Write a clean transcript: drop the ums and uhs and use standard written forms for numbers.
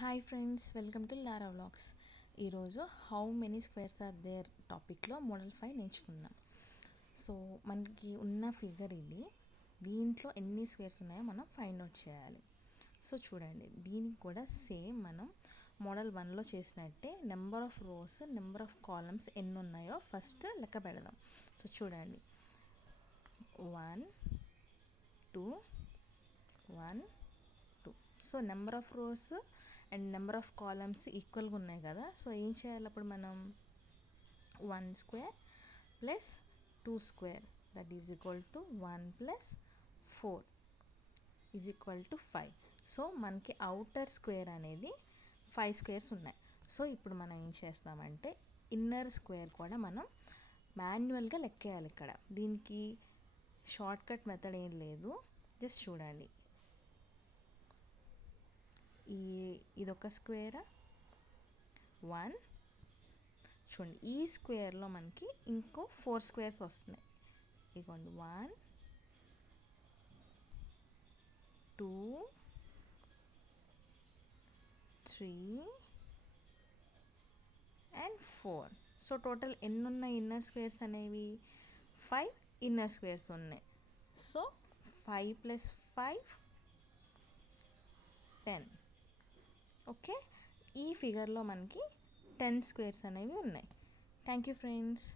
Hi friends, welcome to Lara vlogs. ఈరోజు how many squares are there టాపిక్లో model 5 నేర్చుకుందాం. So మనకి ఉన్న ఫిగర్ ఇది. దీంట్లో ఎన్ని స్క్వేర్స్ ఉన్నాయో మనం ఫైండ్ అవుట్ చేయాలి. సో చూడండి, దీనికి కూడా సేమ్ మనం మోడల్ 1లో చేసినట్టే number of rose, number of columns ఎన్ని ఉన్నాయో ఫస్ట్ లెక్క పెడదాం. సో చూడండి, 1 2 1 2. So number of rows and number of columns ఈక్వల్గా ఉన్నాయి కదా. సో ఏం చేయాలి అప్పుడు మనం? 1 square plus 2 square that is equal to 1 plus 4 is equal to 5. So మనకి అవుటర్ స్క్వేర్ అనేది 5 స్క్వేర్స్ ఉన్నాయి. సో ఇప్పుడు మనం ఏం చేస్తామంటే ఇన్నర్ స్క్వేర్ కూడా మనం మాన్యువల్గా లెక్కేయాలి. ఇక్కడ దీనికి షార్ట్ కట్ మెథడ్ ఏం లేదు. జస్ట్ చూడండి, ఇదొక స్క్వేర్ 1. చూడండి, ఈ స్క్వేర్లో మనకి ఇంకో 4 స్క్వేర్స్ వస్తున్నాయి. ఇదిగోండి 1 2 3 అండ్ 4. సో టోటల్ ఎన్ని ఉన్నాయి ఇన్నర్ స్క్వేర్స్ అనేవి? 5 ఇన్నర్ స్క్వేర్స్ ఉన్నాయి. So 5 plus 5 10. ఓకే, ఈ ఫిగర్లో మనకి 10 స్క్వేర్స్ అనేవి ఉన్నాయి. Thank you friends.